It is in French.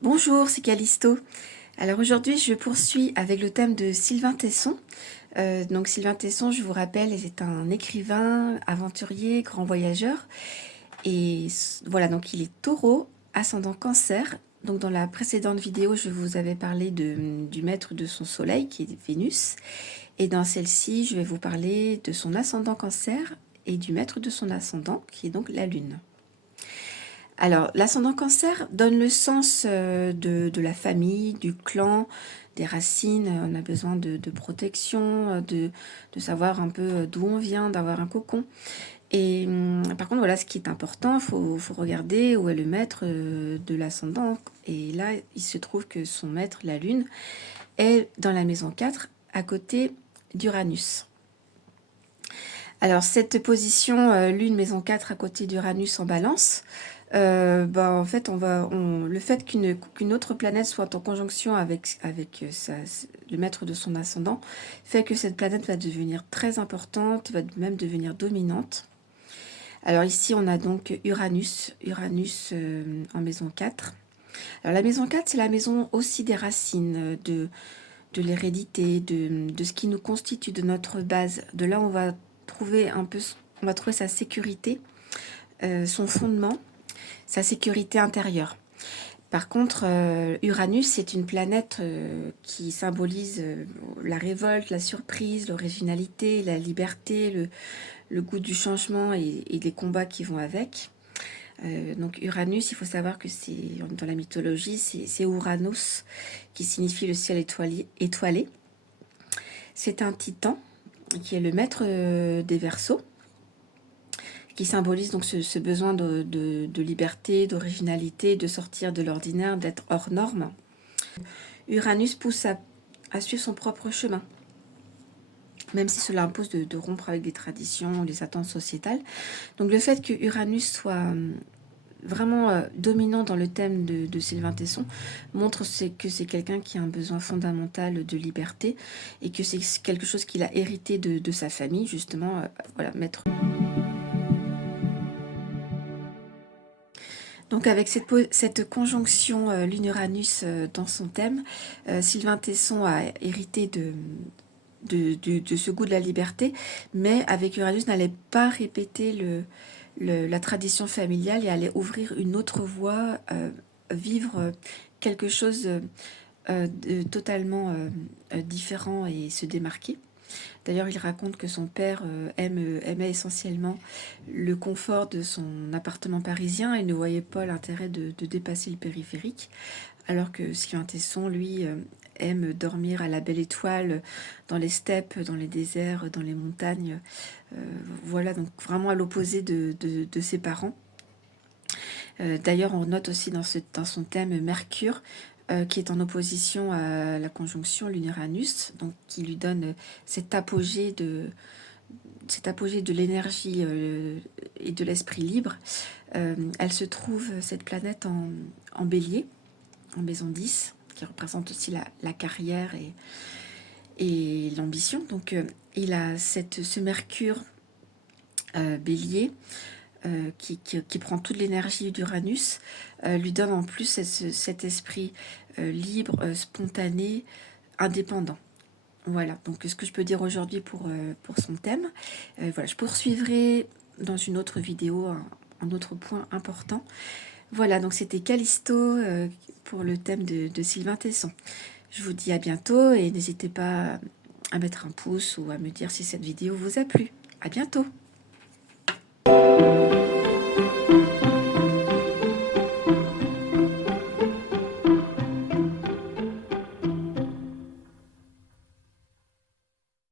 Bonjour, c'est Callisto. Alors aujourd'hui, je poursuis avec le thème de Sylvain Tesson. Donc Sylvain Tesson, je vous rappelle, est un écrivain, aventurier, grand voyageur. Et voilà, donc il est taureau, ascendant cancer. Donc dans la précédente vidéo, je vous avais parlé du maître de son soleil, qui est Vénus. Et dans celle-ci, je vais vous parler de son ascendant cancer et du maître de son ascendant, qui est donc la lune. Alors, l'ascendant cancer donne le sens de la famille, du clan, des racines. On a besoin de protection, de savoir un peu d'où on vient, d'avoir un cocon. Et par contre, voilà, ce qui est important, faut regarder où est le maître de l'ascendant. Et là, il se trouve que son maître, la lune, est dans la maison 4, à côté d'Uranus. Alors, cette position lune, maison 4, à côté d'Uranus en balance, en fait, le fait qu'une autre planète soit en conjonction avec le maître de son ascendant fait que cette planète va devenir très importante, va même devenir dominante. Alors ici, on a donc Uranus en maison 4. Alors la maison 4, c'est la maison aussi des racines, de l'hérédité, de ce qui nous constitue, de notre base. De là, on va trouver sa sécurité, son fondement, sa sécurité intérieure. Par contre, Uranus, c'est une planète qui symbolise la révolte, la surprise, l'originalité, la liberté, le goût du changement et des combats qui vont avec. Donc Uranus, il faut savoir que c'est dans la mythologie, c'est Uranus, qui signifie le ciel étoilé. C'est un titan qui est le maître des Verseaux, qui symbolise donc ce besoin de liberté, d'originalité, de sortir de l'ordinaire, d'être hors norme. Uranus pousse à suivre son propre chemin, même si cela impose de rompre avec des traditions, les attentes sociétales. Donc le fait que Uranus soit vraiment dominant dans le thème de Sylvain Tesson montre que c'est quelqu'un qui a un besoin fondamental de liberté et que c'est quelque chose qu'il a hérité de sa famille, justement, voilà, maître. Donc avec cette conjonction Lune-Uranus dans son thème, Sylvain Tesson a hérité de ce goût de la liberté, mais avec Uranus n'allait pas répéter la tradition familiale et allait ouvrir une autre voie, vivre quelque chose de totalement différent et se démarquer. D'ailleurs, il raconte que son père aimait essentiellement le confort de son appartement parisien et ne voyait pas l'intérêt de dépasser le périphérique, alors que Sylvain Tesson, lui, aime dormir à la belle étoile, dans les steppes, dans les déserts, dans les montagnes. Voilà, donc vraiment à l'opposé de ses parents. D'ailleurs, on note aussi dans son thème Mercure, qui est en opposition à la conjonction Lune-Uranus, donc qui lui donne cet apogée de l'énergie et de l'esprit libre. Elle se trouve, cette planète, en bélier, en maison 10, qui représente aussi la carrière et l'ambition. Donc il a ce Mercure bélier qui prend toute l'énergie d'Uranus, lui donne en plus cet esprit libre, spontané, indépendant. Voilà, donc ce que je peux dire aujourd'hui pour son thème. Voilà, je poursuivrai dans une autre vidéo un autre point important. Voilà, donc c'était Callisto pour le thème de Sylvain Tesson. Je vous dis à bientôt et n'hésitez pas à mettre un pouce ou à me dire si cette vidéo vous a plu. À bientôt!